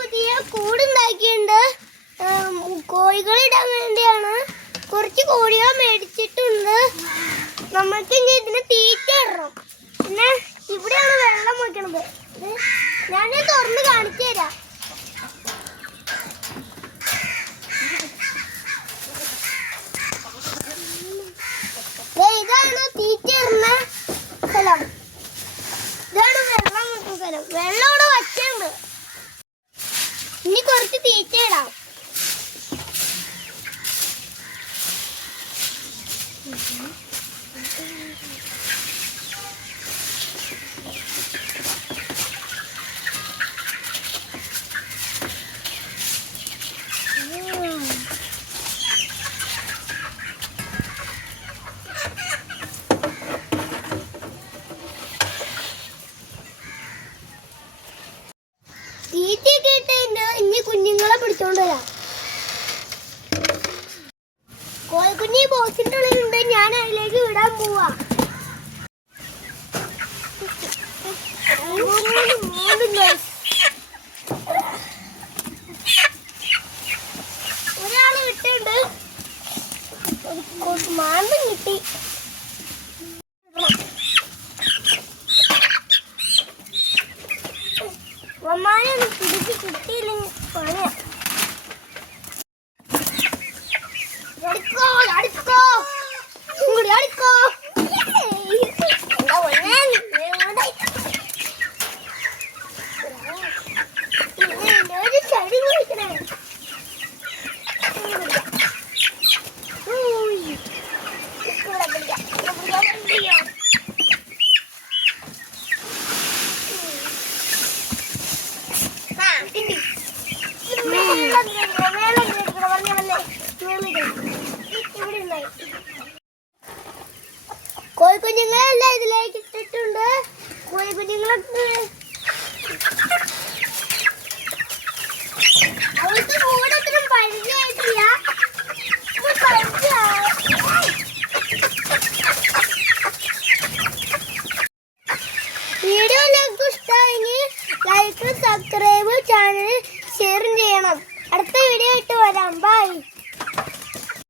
പുതിയ കൂടുണ്ടാക്കിയിട്ടുണ്ട്. കോഴികളിടാൻ വേണ്ടിയാണ്. കുറച്ച് കോഴികൾ മേടിച്ചിട്ടുണ്ട്. നമ്മൾക്ക് ഇനി ഇതിന് തീറ്റ ഇടണം. പിന്നെ ഇവിടെയാണ് വെള്ളം വയ്ക്കണത്. ഞാൻ തുറന്ന് കാണിച്ചു തരാം. ഇതാണ് തീറ്റ ഇടുന്ന സ്ഥലം. ഇതാണ് വെള്ളം വെക്കുന്ന സ്ഥലം. വെള്ളം ഇവിടെ വച്ചുണ്ട്. ഇനി കുറച്ച് തീറ്റ ഇടാം. തീറ്റയൊക്കെ ഇട്ടുണ്ട്. ഇനി കുഞ്ഞുങ്ങളെ പിടിച്ചോണ്ട് വരാം. കോഴിക്കുഞ്ഞി ബോക്സിന്റെ ഉള്ളിലുണ്ട്. ഞാൻ അതിലേക്ക് വിടാൻ പോവാ. ഒരാള് വിട്ടുണ്ട്. മാന്തം കിട്ടി. ഒന്നാനെ പിടിച്ച് കിട്ടിയില്ലെങ്കിൽ പണിയാ. അടിക്കോ അടിക്കോ ഇങ്ങോട്ട് അടിക്കോ. ഒരു ചടി കുടിക്കണേ. കോഴിക്കുഞ്ഞുങ്ങളെല്ലാം ഇതിലേക്ക് ഇട്ടിട്ടുണ്ട്. കോഴിക്കുഞ്ഞുങ്ങളൊക്കെ അവർക്ക് കൂടത്തിനും പരിചയമായിട്ടില്ല. വീഡിയോ എല്ലാവർക്കും ഇഷ്ടമായെങ്കിൽ ലൈക്ക്, സബ്സ്ക്രൈബ്, ചാനൽ ഷെയർ ചെയ്യണം. അടുത്ത വീഡിയോ ആയിട്ട് വരാം. ബൈ.